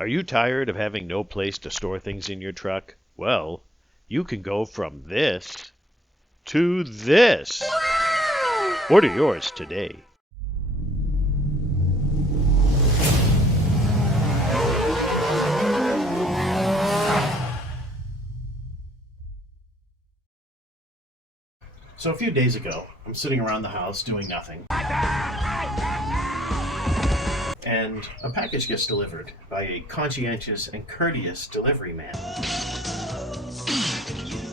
Are you tired of having no place to store things in your truck? Well, you can go from this to this. Order yours today. So a few days ago, I'm sitting around the house doing nothing. And a package gets delivered by a conscientious and courteous delivery man.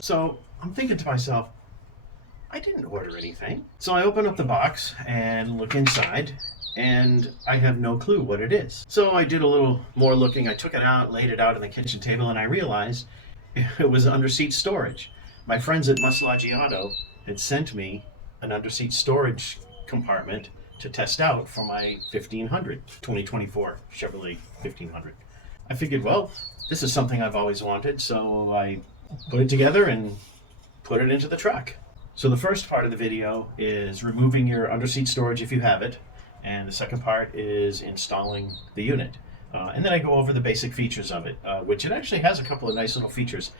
So I'm thinking to myself, I didn't order anything. So I open up the box and look inside, and I have no clue what it is. So I did a little more looking. I took it out, laid it out on the kitchen table, and I realized it was underseat storage. My friends at Muslogy Auto had sent me an underseat storage compartment to test out for my 2024 Chevrolet 1500. I figured, well, this is something I've always wanted, so I put it together and put it into the truck. So the first part of the video is removing your underseat storage if you have it, and the second part is installing the unit. And then I go over the basic features of it, which it actually has a couple of nice little features.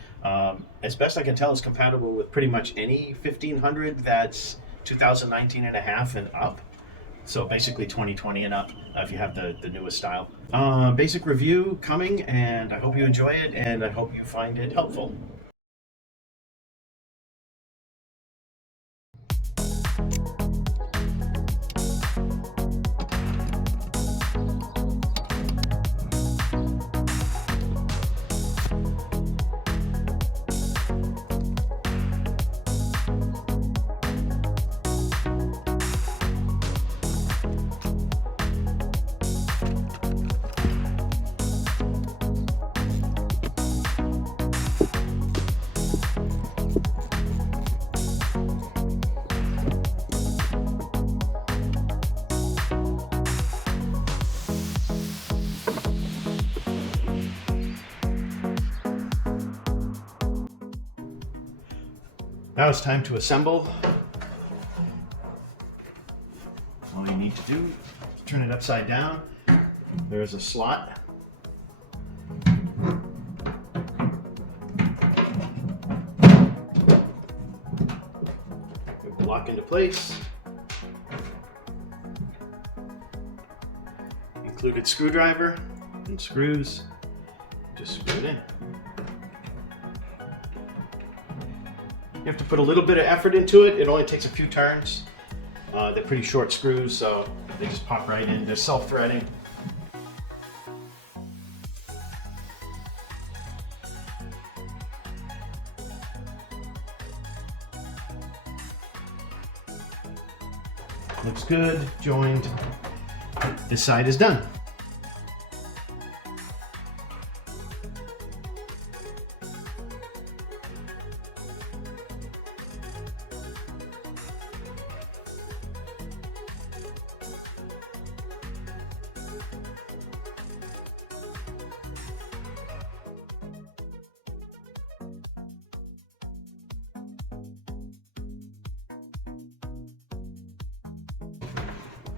As best I can tell, it's compatible with pretty much any 1500 that's 2019 and a half and up. So basically 2020 and up if you have the newest style. Basic review coming, and I hope you enjoy it, and I hope you find it helpful. Now it's time to assemble. All you need to do is turn it upside down. There's a slot. It will lock into place. Included screwdriver and screws. Just screw it in. You have to put a little bit of effort into it. It only takes a few turns. They're pretty short screws, so they just pop right in. They're self-threading. Looks good, joined. This side is done.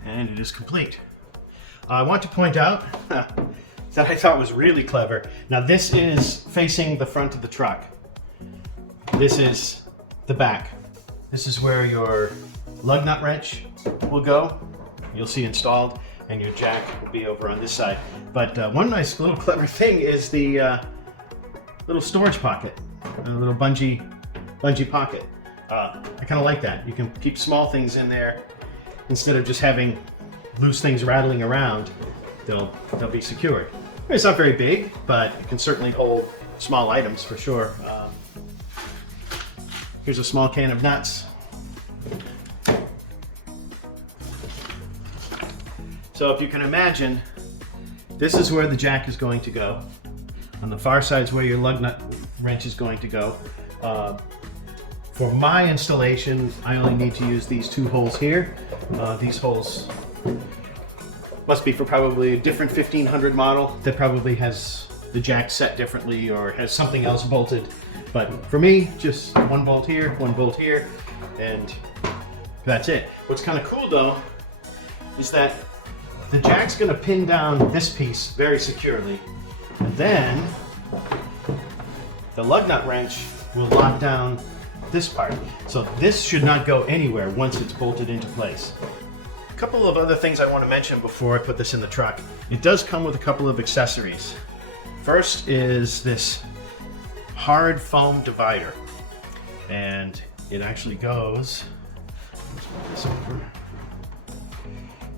And it is complete. I want to point out that I thought was really clever. Now this is facing the front of the truck. This is the back. This is where your lug nut wrench will go. You'll see installed, and your jack will be over on this side. But one nice little clever thing is the little storage pocket, a little bungee pocket. I kind of like that. You can keep small things in there. Instead of just having loose things rattling around, they'll be secured. It's not very big, but it can certainly hold small items for sure. Here's a small can of nuts. So if you can imagine, this is where the jack is going to go. On the far side is where your lug nut wrench is going to go. For my installation, I only need to use these two holes here. These holes must be for probably a different 1500 model that probably has the jack set differently or has something else bolted. But for me, just one bolt here, and that's it. What's kind of cool though is that the jack's going to pin down this piece very securely. And then the lug nut wrench will lock down this part. So this should not go anywhere once it's bolted into place. A couple of other things I want to mention before I put this in the truck. It does come with a couple of accessories. First is this hard foam divider. And it actually goes, let's put this over.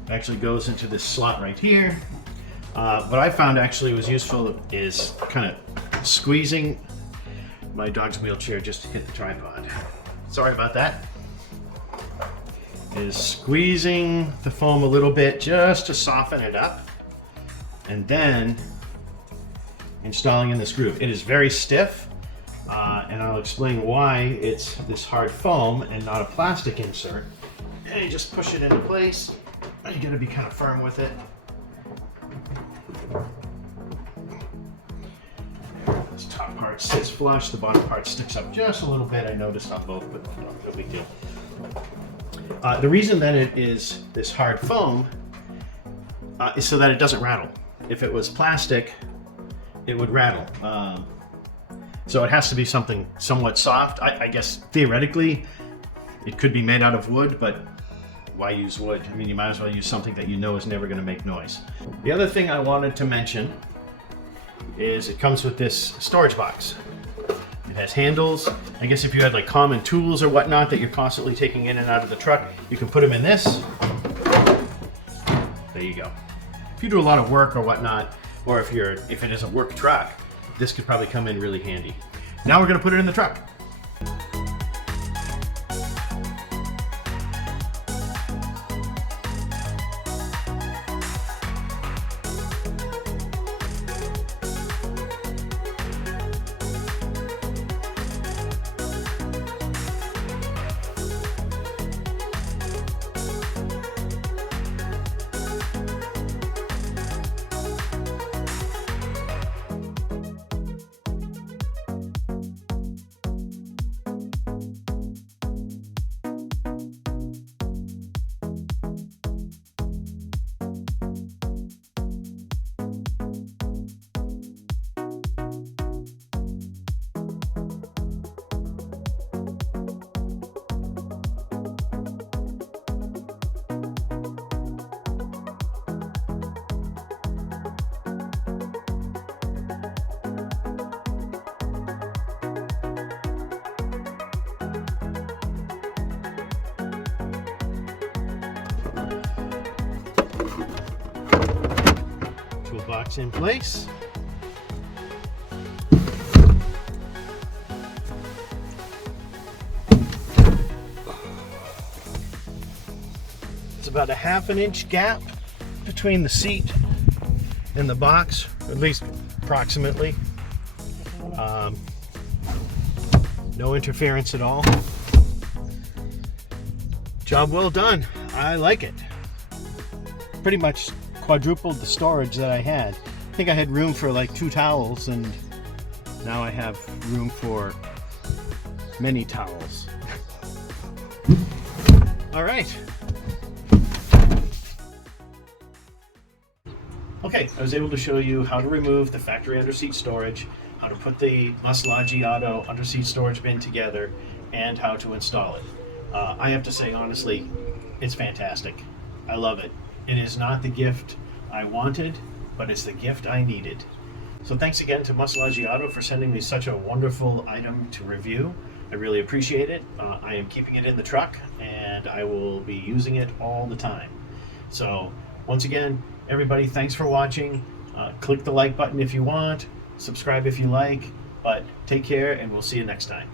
It actually goes into this slot right here. What I found actually was useful is kind of squeezing. My dog's wheelchair just hit the tripod. Sorry about that. Is squeezing the foam a little bit just to soften it up, and then installing in this groove. It is very stiff, and I'll explain why it's this hard foam and not a plastic insert. And you just push it into place. You gotta be kind of firm with it. This top part sits flush, the bottom part sticks up just a little bit. I noticed on both, but no big deal. The reason that it is this hard foam is so that it doesn't rattle. If it was plastic, it would rattle. So it has to be something somewhat soft. I guess theoretically, it could be made out of wood, but why use wood? I mean, you might as well use something that you know is never going to make noise. The other thing I wanted to mention is it comes with this storage box. It has handles. I guess if you had like common tools or whatnot that you're constantly taking in and out of the truck, you can put them in this. There you go. If you do a lot of work or whatnot, or if it is a work truck, this could probably come in really handy. Now we're going to put it in the truck. Toolbox in place. It's about a ½ inch gap between the seat and the box, at least approximately. No interference at all. Job well done. I like it. Pretty much quadrupled the storage that I had. I think I had room for like 2 towels, and now I have room for many towels. All right. Okay, I was able to show you how to remove the factory under-seat storage, how to put the Muslogy Auto under-seat storage bin together, and how to install it. I have to say, honestly, it's fantastic. I love it. It is not the gift I wanted, but it's the gift I needed. So thanks again to Muslogy Auto for sending me such a wonderful item to review. I really appreciate it. I am keeping it in the truck, and I will be using it all the time. So once again, everybody, thanks for watching. Click the like button if you want, subscribe if you like, but take care, and we'll see you next time.